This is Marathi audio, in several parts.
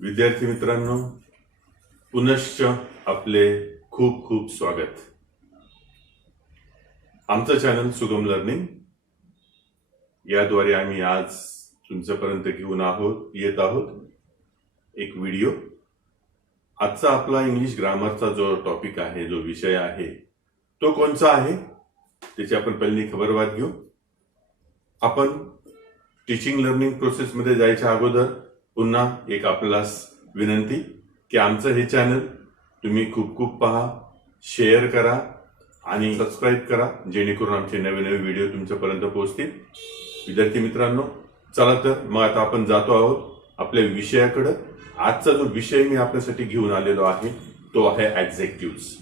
विद्यार्थी मित्रांनो, पुनश्च आपले खूप खूप स्वागत. आमचं चॅनल सुगम लर्निंग याद्वारे आम्ही आज तुमच्यापर्यंत घेऊन येत आहोत एक व्हिडिओ. आजचा आपला इंग्लिश ग्रामरचा जो टॉपिक आहे, जो विषय आहे, तो कोणता आहे त्याची आपण पहिली खबरवात घेऊ. आपण टीचिंग लर्निंग प्रोसेसमध्ये जायच्या अगोदर पुन्हा एक आपल्याला विनंती की आमचं हे चॅनल तुम्ही खूप खूप पहा, शेअर करा आणि सबस्क्राईब करा, जेणेकरून आमचे नवे नवे व्हिडिओ तुमच्यापर्यंत पोहोचतील. विद्यार्थी मित्रांनो, चला तर मग आता आपण जातो आहोत आपल्या विषयाकडे. आजचा जो विषय मी आपल्यासाठी घेऊन आलेलो आहे तो आहे ऍडजेक्टिव्हज.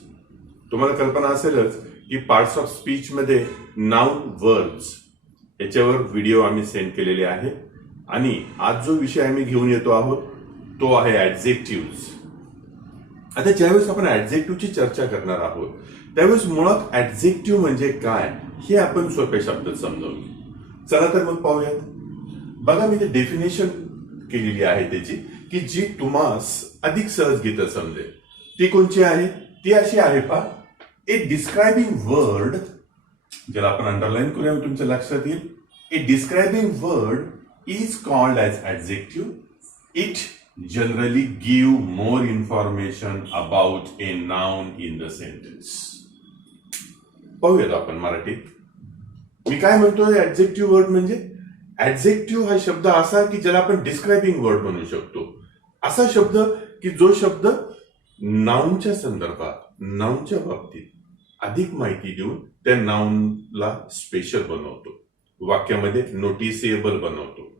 तुम्हाला कल्पना असेलच की पार्ट्स ऑफ स्पीच मध्ये नाउन, वर्ब्स याच्यावर व्हिडिओ आम्ही सेंड केलेले आहे आणि आज जो विषय आम्ही घेऊन येतो आहोत तो आहे ऍडजेक्टिव्हज. आता ज्यावेळेस आपण ऍडजेक्टिव्हची चर्चा करणार आहोत त्यावेळेस मुळात ऍडजेक्टिव्ह म्हणजे काय हे आपण सोप्या शब्दात समजावू. चला तर मग पाहूयात. बघा, मी ते डेफिनेशन केलेली आहे त्याची की जी तुम्हास अधिक सहजगीत समजेल. ती कोणची आहे? ती अशी आहे पहा, ए डिस्क्रायबिंग वर्ड, ज्याला आपण अंडरलाईन करूया तुमच्या लक्षात येईल. A describing word is called as adjective. It generally give more information about a noun in the sentence. पाहूयात आपण मराठीत. मी काय म्हणतोय ऍडजेक्टिव्ह वर्ड म्हणजे? ऍडजेक्टिव्ह हा शब्द असा की ज्याला आपण डिस्क्रायबिंग वर्ड म्हणू शकतो. असा शब्द की जो शब्द नाउनच्या संदर्भात, नाउनच्या बाबतीत अधिक माहिती देऊन त्या नाउनला स्पेशल बनवतो, वाक्यामध्ये नोटिसेबल बनवतो,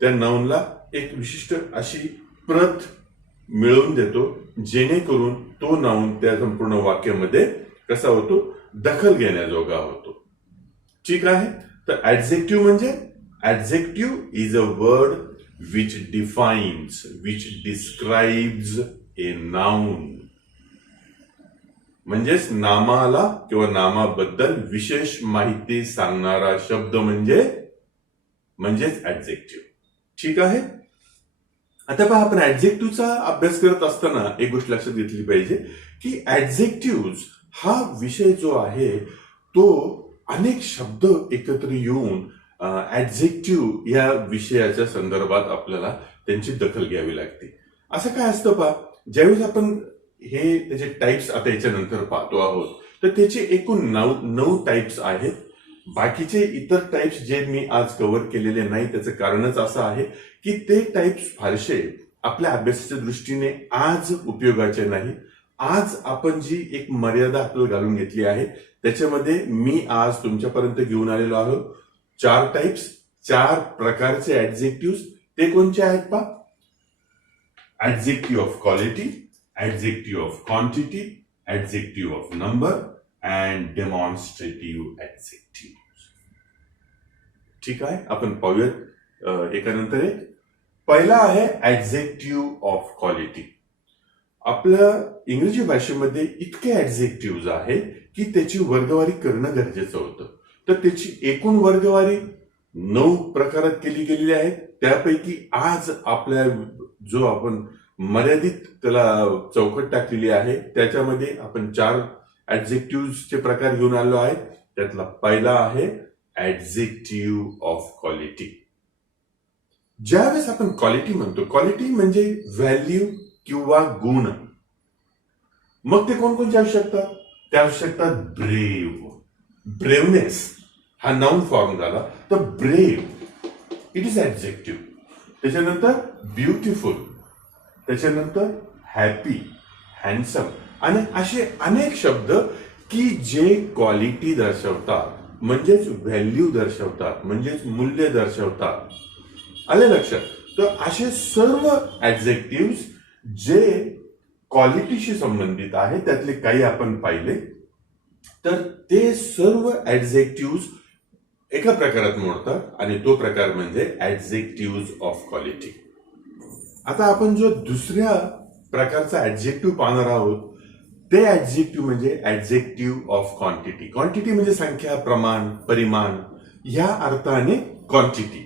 त्या नाउनला एक विशिष्ट अशी प्रत मिळवून देतो जेणेकरून तो नाउन त्या संपूर्ण वाक्यामध्ये कसा होतो, दखल घेण्याजोगा होतो. ठीक आहे. तर ऍडजेक्टिव्ह म्हणजे, adjective is a word which defines, which describes a noun. म्हणजेच नामाला किंवा नामाबद्दल विशेष माहिती सांगणारा शब्द म्हणजेच ऍडजेक्टिव्ह. ठीक आहे. आता पहा, आपण ऍडजेक्टिव्हचा अभ्यास करत असताना एक गोष्ट लक्षात घेतली पाहिजे की ऍडजेक्टिव्ह हा विषय जो आहे तो अनेक शब्द एकत्र येऊन ऍडजेक्टिव्ह या विषयाच्या संदर्भात आपल्याला त्यांची दखल घ्यावी लागते. असं काय असतं पहा, ज्यावेळेस आपण हे त्याचे टाइप्स आता याच्यानंतर पाहतो आहोत तर त्याचे एकूण 9 टाइप्स आहेत. बाकीचे इतर टाइप्स जे मी आज कव्हर केलेले नाही त्याचं कारणच असं आहे की ते टाइप्स फारसे आपल्या अभ्यासाच्या दृष्टीने आज उपयोगाचे नाही. आज आपण जी एक मर्यादा आपल्याला घालून घेतली आहे त्याच्यामध्ये मी आज तुमच्यापर्यंत घेऊन आलेलो आहोत 4 टाइप्स, 4 प्रकारचे ऍडजेक्टिव्ह. ते कोणते आहेत पहा? Adjective of quality, adjective of quantity, adjective of number and demonstrative adjectives. ठीक आहे. आपण पाहूयात एकानंतर एक. पहिला आहे ऍडजेक्टिव्ह ऑफ क्वालिटी. आपल्या इंग्रजी भाषेमध्ये इतके ऍडजेक्टिव्ह आहेत की त्याची वर्गवारी करणं गरजेचं होतं. तर त्याची एकूण वर्गवारी 9 प्रकारात केली गेलेली आहे. त्यापैकी आज आपल्या जो आपण मर्यादित त्याला चौकट टाकलेली आहे त्याच्यामध्ये आपण 4 ऍडजेक्टिव्हचे प्रकार घेऊन आलो आहे. त्यातला पहिला आहे ऍडजेक्टिव्ह ऑफ क्वालिटी. ज्यावेळेस आपण क्वालिटी म्हणतो, क्वालिटी म्हणजे व्हॅल्यू किंवा गुण. मग ते कोणकोणते असू शकतात? ते असू शकतात ब्रेव्ह, ब्रेवनेस हा नाउन फॉर्म झाला तर ब्रेव्ह इट इज ऍडजेक्टिव्ह. त्याच्यानंतर ब्युटिफुल, त्याच्यानंतर हॅपी, हँडसम आणि असे अनेक शब्द की जे क्वालिटी दर्शवतात, म्हणजेच व्हॅल्यू दर्शवतात, म्हणजेच मूल्य दर्शवतात. आले लक्षात? तर असे सर्व ऍडजेक्टिव्ह जे क्वालिटीशी संबंधित आहेत त्यातले काही आपण पाहिले तर ते सर्व ऍडजेक्टिव्ह एका प्रकारात मोडतात आणि तो प्रकार म्हणजे ऍडजेक्टिव्ह ऑफ क्वालिटी. आता आपण जो दुसऱ्या प्रकारचा ऍडजेक्टिव्ह पाहणार आहोत ते ऍडजेक्टिव्ह म्हणजे ऍडजेक्टिव्ह ऑफ क्वांटिटी. क्वांटिटी म्हणजे संख्या, प्रमाण, परिमाण, या अर्थाने क्वांटिटी.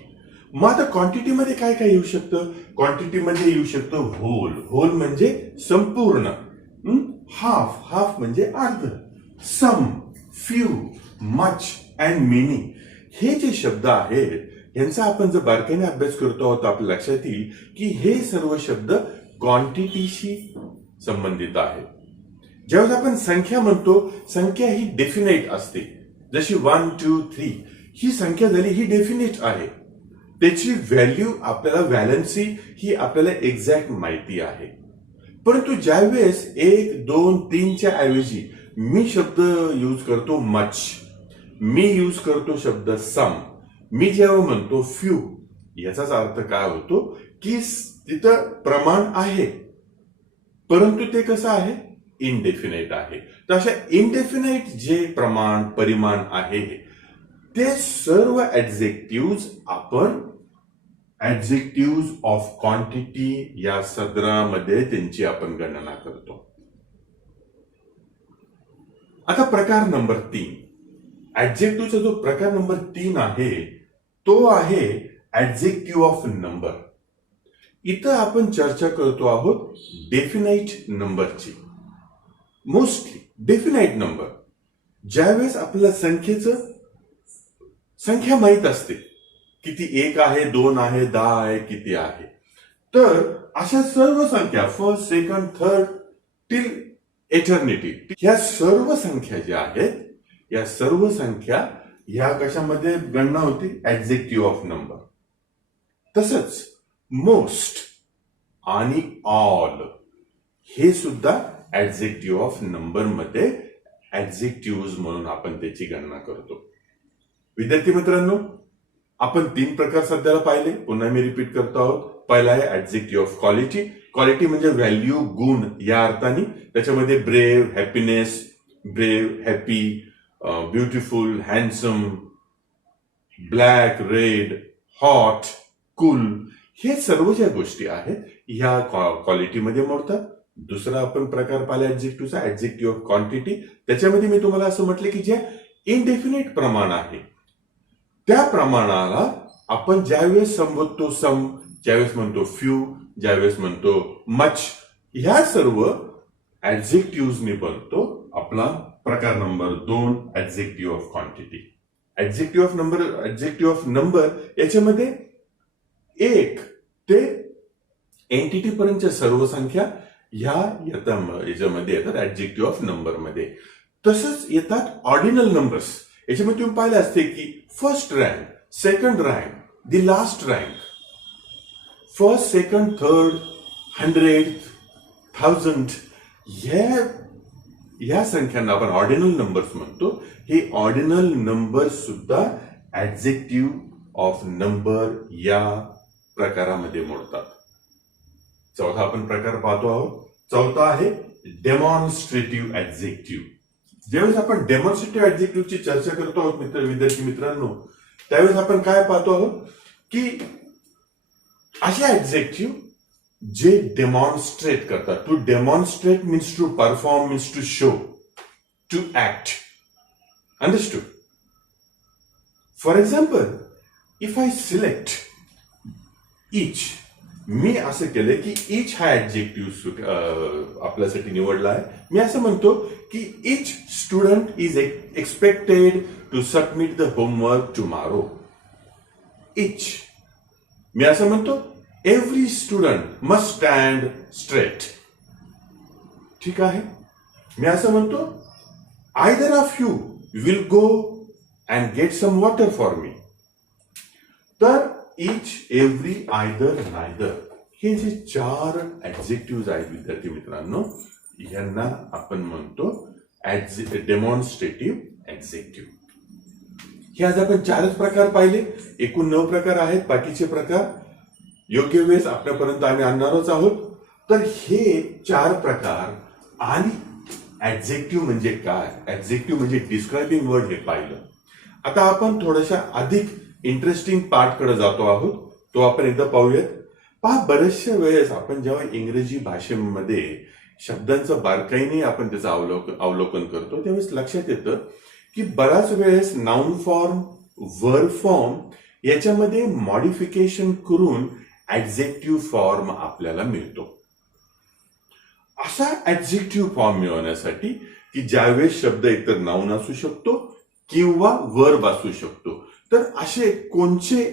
मग आता क्वांटिटीमध्ये काय काय येऊ शकतं? क्वांटिटीमध्ये येऊ शकतं होल. होल म्हणजे संपूर्ण. हाफ. हाफ म्हणजे अर्ध. सम, फ्यू, मच अँड मेनी हे जे शब्द आहेत यांचा आपण जर बारकाईने अभ्यास करतो आहोत आपल्या लक्षात येईल की हे सर्व शब्द क्वांटिटीशी संबंधित आहेत. ज्यावेळेस आपण संख्या म्हणतो, संख्या ही डेफिनेट असते. जशी 1, 2, 3 ही संख्या झाली, ही डेफिनेट आहे. त्याची व्हॅल्यू आपल्याला, व्हॅलन्सी ही आपल्याला एक्झॅक्ट माहिती आहे. परंतु ज्यावेळेस 1, 2, 3च्या ऐवजी मी शब्द यूज करतो मच, मी यूज करतो शब्द सम, मी जेव्हा म्हणतो फ्यू, याचाच अर्थ काय होतो की तिथं प्रमाण आहे परंतु ते कसं आहे? इनडेफिनेट आहे. तर अशा इनडेफिनेट जे प्रमाण, परिमाण आहे ते सर्व ऍडजेक्टिव्ह आपण ऍडजेक्टिव्ह ऑफ क्वांटिटी या सदरामध्ये त्यांची आपण गणना करतो. आता प्रकार नंबर 3, ऍडजेक्टिव्हचा जो प्रकार नंबर 3 आहे तो आहे ऍडजेक्टिव्ह ऑफ नंबर. इथं आपण चर्चा करतो आहोत डेफिनाइट नंबरची. मोस्टली डेफिनाइट नंबर ज्यावेळेस आपल्याला संख्या माहित असते, किती 1 आहे, 2 आहे, 10 आहे, किती आहे, तर अशा सर्व संख्या first, second, third till eternity, ह्या सर्व संख्या ज्या आहेत या सर्व संख्या ह्या कशामध्ये गणना होती? Adjective of number. तसंच मोस्ट आणि ऑल हे सुद्धा ऍडजेक्टिव्ह ऑफ नंबर मध्ये ऍडजेक्टिव्ह म्हणून आपण त्याची गणना करतो. विद्यार्थी मित्रांनो, आपण 3 प्रकार सध्याला पाहिले, पुन्हा मी रिपीट करतो आहोत. पहिला आहे ऍडजेक्टिव्ह ऑफ क्वालिटी. क्वालिटी म्हणजे व्हॅल्यू, गुण या अर्थाने. त्याच्यामध्ये brave, happiness, brave, happy, beautiful, handsome, black, red, hot, cool हे सर्व ज्या गोष्टी आहेत ह्या क्वालिटीमध्ये मोडतात. दुसरा आपण प्रकार पाहिला ऍडजेक्टिव्हचा, ऍडजेक्टिव्ह ऑफ क्वांटिटी. त्याच्यामध्ये मी तुम्हाला असं म्हटलं की जे इनडेफिनेट प्रमाण आहे त्या प्रमाणाला आपण ज्यावेळेस संबोधतो सम, ज्यावेळेस म्हणतो फ्यू, ज्यावेळेस म्हणतो मच, ह्या सर्व ऍडजेक्टिव्हनी बनतो आपला प्रकार number 2 adjective of quantity. Adjective of number याच्यामध्ये 1 ते एंटिटी पर्यंतच्या सर्व संख्या ह्या याच्यामध्ये येतात ऍडजेक्टिव्ह ऑफ नंबर मध्ये. तसंच येतात ऑर्डिनल नंबर्स. याच्यामध्ये तुम्ही पाहिले असते की first rank, second rank, the last rank, first, second, third, 100, 1000 ह्या संख्यांना आपण ऑर्डिनल नंबर्स म्हणतो. हे ऑर्डिनल नंबर सुद्धा ऍडजेक्टिव्ह ऑफ नंबर या प्रकारामध्ये मोडतात. चौथा आपण प्रकार पाहतो आहोत. चौथा आहे डेमॉन्स्ट्रेटिव्ह ऍडजेक्टिव्ह. ज्यावेळेस आपण डेमॉन्स्ट्रेटिव्ह ऍडजेक्टिव्हची चर्चा करतो आहोत विद्यार्थी मित्रांनो, त्यावेळेस आपण काय पाहतो आहोत की अशा ऍडजेक्टिव्ह जे डेमॉन्स्ट्रेट करतात. To demonstrate means to perform, means to show, to act. Understood? For example, if I select each, मी असं केलं की इच हा ऍडजेक्टिव्ह आपल्यासाठी निवडला आहे. मी असं म्हणतो की each student is expected to submit the homework tomorrow. Each. मी असं म्हणतो every student must stand straight. ठीक आहे. मी असं म्हणतो either of you will go and get some water for me. तर इच, एव्हरी, आयदर, नायदर हे जे 4 ऍडजेक्टिव्ह आहेत विद्यार्थी मित्रांनो, यांना आपण म्हणतो डेमॉन्स्ट्रेटिव्ह ऍडजेक्टिव्ह. हे आज आपण 4च प्रकार पाहिले. एकूण 9 प्रकार आहेत. बाकीचे प्रकार योग्य वेळेस आपल्यापर्यंत आम्ही आणणारच आहोत. तर हे 4 प्रकार आणि ऍडजेक्टिव्ह म्हणजे काय, ऍडजेक्टिव्ह म्हणजे डिस्क्रायबिंग वर्ड हे पाहिलं. आता आपण थोड्याशा अधिक इंटरेस्टिंग पार्ट कडे जातो आहोत. तो आपण एकदा पाहूयात. पहा, बऱ्याचशा वेळेस आपण जेव्हा इंग्रजी भाषेमध्ये शब्दांचं बारकाईने आपण त्याचं अवलोकन करतो त्यावेळेस लक्षात येतं की बराच वेळेस नाउन फॉर्म, वर्ब फॉर्म याच्यामध्ये मॉडिफिकेशन करून ऍडजेक्टिव्ह फॉर्म आपल्याला मिळतो. असा ऍडजेक्टिव्ह फॉर्म मिळवण्यासाठी की ज्यावेळेस शब्द एकतर नाउन असू शकतो किंवा वर्ब असू शकतो, तर असे कोणचे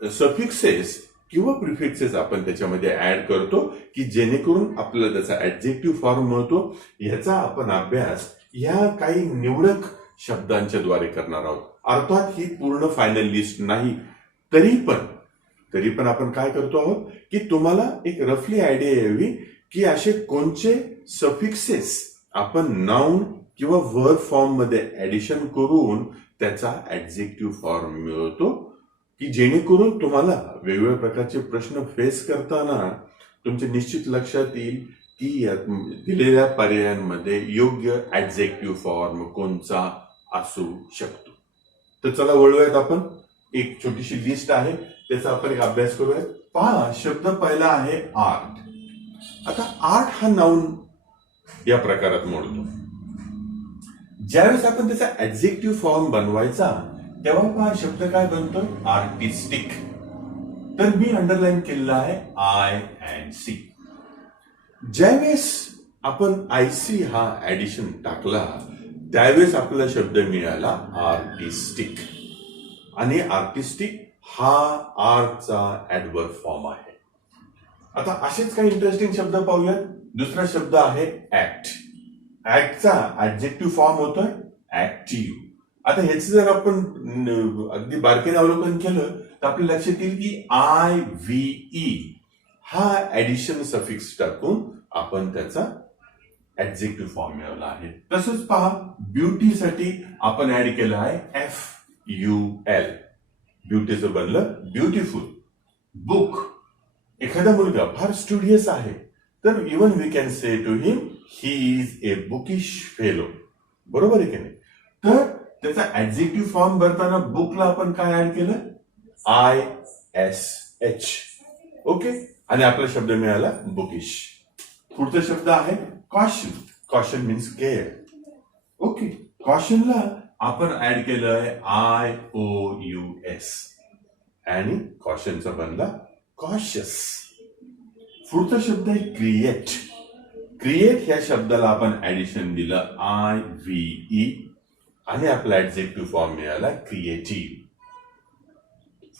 सफिक्सेस किंवा प्रिफिक्सेस आपण त्याच्यामध्ये ऍड करतो की जेणेकरून आपल्याला त्याचा ऍडजेक्टिव्ह फॉर्म मिळतो. याचा आपण अभ्यास ह्या काही निवडक शब्दांच्या द्वारे करणार आहोत. अर्थात ही पूर्ण फायनल लिस्ट नाही, तरी पण आपण काय करतो आहोत की तुम्हाला एक रफली आयडिया यावी की असे कोणचे सफिक्सेस आपण नाउन किंवा वर्ब फॉर्म मध्ये ऍडिशन करून त्याचा ऍडजेक्टिव्ह फॉर्म मिळवतो की जेणेकरून तुम्हाला वेगवेगळ्या प्रकारचे प्रश्न फेस करताना तुमच्या निश्चित लक्षात येईल की दिलेल्या पर्यायांमध्ये योग्य ऍडजेक्टिव्ह फॉर्म कोणचा असू शकतो. तर चला वळूयात आपण. एक छोटीशी लिस्ट आहे, त्याचा आपण एक अभ्यास करूयात. पहा, शब्द पहिला आहे आर्ट. आता आर्ट हा नाउन या प्रकारात मोडतो. ज्यावेळेस आपण त्याचा ऍडजेक्टिव्ह फॉर्म बनवायचा तेव्हा पहा शब्द काय बनतोय, आर्टिस्टिक. तर मी अंडरलाईन केलेला आहे INC. ज्यावेळेस आपण IC हा ऍडिशन टाकला त्यावेळेस आपला शब्द मिळाला आर्टिस्टिक. आणि आर्टिस्टिक हा आर्टचा ऍडवर्ब फॉर्म आहे. आता असेच काही इंटरेस्टिंग शब्द पाहूयात. दुसरा शब्द आहे ऍक्ट. ऍक्टचा ऍडजेक्टिव्ह फॉर्म होतोय ऍक्टिव्ह. आता ह्याचं जर आपण अगदी बारकाईने अवलोकन केलं तर आपल्या लक्षात येईल की IVE हा ऍडिशन सफिक्स टाकून आपण त्याचा ऍडजेक्टिव्ह फॉर्म मिळवला आहे. तसंच पहा, ब्युटीसाठी आपण ऍड केलं आहे FUL. ब्युटीचं बनलं ब्युटिफुल. बुक, एखादा मुलगा फार स्टुडियस आहे तर even we can say to him he is a bookish fellow. बरोबर आहे की नाही? तर त्याचा ऍडजेक्टिव्ह फॉर्म भरताना बुकला आपण काय ऍड केलं, ISH. ओके, आणि आपला शब्द मिळाला बुकिश. पुढचा शब्द आहे caution. Caution means care. Okay, कॉशनला आपण ऍड केलंय IOUS आणि कॉशनचा बनला कॉशियस. पुढचा शब्द आहे क्रिएट. क्रिएट या शब्दाला आपण ऍडिशन दिलं IVE आणि आपला ऍडजेक्टिव्ह फॉर्म मिळाला क्रिएटिव्ह.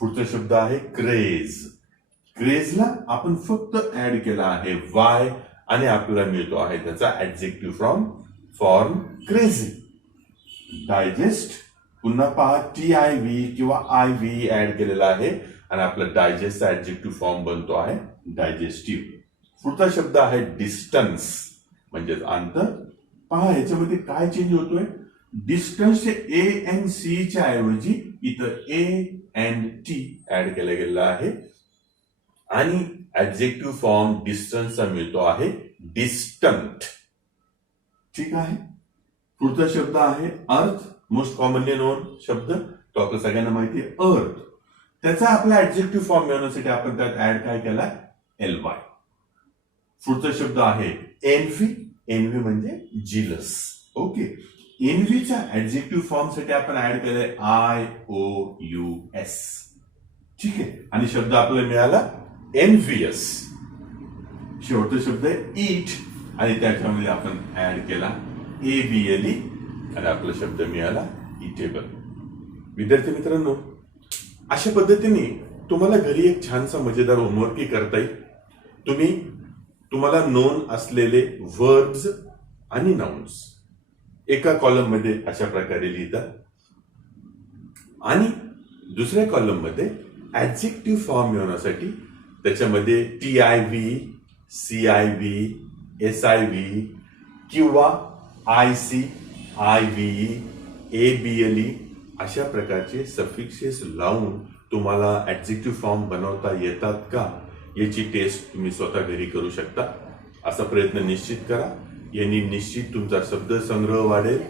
पुढचा शब्द आहे क्रेज. क्रेजला आपण फक्त ऍड केला आहे Y आणि आपल्याला मिळतो आहे त्याचा ऍडजेक्टिव्ह फॉर्म क्रेझी. डायजेस्ट, पुन्हा पहा TIV किंवा IV ऍड केलेला आहे आणि आपला डायजेस्टचा ऍडजेक्टिव्ह फॉर्म बनतो आहे डायजेस्टिव्ह. पुढचा शब्द आहे डिस्टन्स म्हणजेच अंतर. पहा याच्यामध्ये काय चेंज होतोय, डिस्टन्सचे ANC च्या ऐवजी इथं ANT ऍड केलं गेलेलं आहे आणि ऍडजेक्टिव्ह फॉर्म डिस्टन्सचा मिळतो आहे डिस्टंट. ठीक आहे. पुढचा शब्द आहे अर्थ. मोस्ट कॉमनली नोन शब्द, तो आपल्या सगळ्यांना माहिती आहे अर्थ. त्याचा आपला ऍडजेक्टिव्ह फॉर्म मिळवण्यासाठी आपण त्यात ऍड काय केला, LY. पुढचा शब्द आहे एनव्ही. एनव्ही म्हणजे जिलस. ओके, एनव्हीच्या ऍडजेक्टिव्ह फॉर्म साठी आपण ऍड केलंय IOUS. ठीक आहे, आणि शब्द आपल्याला मिळाला एनव्हियस. शेवटचा शब्द आहे ईट आणि त्याच्यामध्ये आपण ऍड केला ABLE आणि आपला शब्द मिळाला इटेबल. विद्यार्थी मित्रांनो, अशा पद्धतीने तुम्हाला घरी एक छानसा मजेदार होमवर्कही करता येईल. तुम्हाला नोन असलेले वर्ब्स आणि नाउन्स एका कॉलम मध्ये अशा प्रकारे लिहिता आणि दुसऱ्या कॉलम मध्ये ऍडजेक्टिव्ह फॉर्म मिळवण्यासाठी त्याच्यामध्ये TIV, CIV, SIV किंवा IC, IVE, ABLE अशा प्रकारचे सफिक्सेस लावून तुम्हाला ऍडजेक्टिव्ह फॉर्म बनवता येतात का याची टेस्ट तुम्ही स्वतः घरी करू शकता. असा प्रयत्न निश्चित करा. यांनी निश्चित तुमचा शब्द संग्रह वाढेल.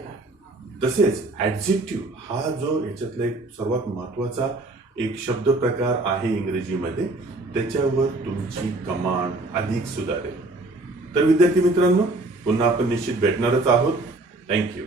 तसेच ऍडजेक्टिव्ह हा जो याच्यातला एक सर्वात महत्वाचा एक शब्द प्रकार आहे इंग्रजीमध्ये, त्याच्यावर तुमची कमांड अधिक सुधारेल. तर विद्यार्थी मित्रांनो, पुन्हा आपण निश्चित भेटणारच आहोत. थँक्यू.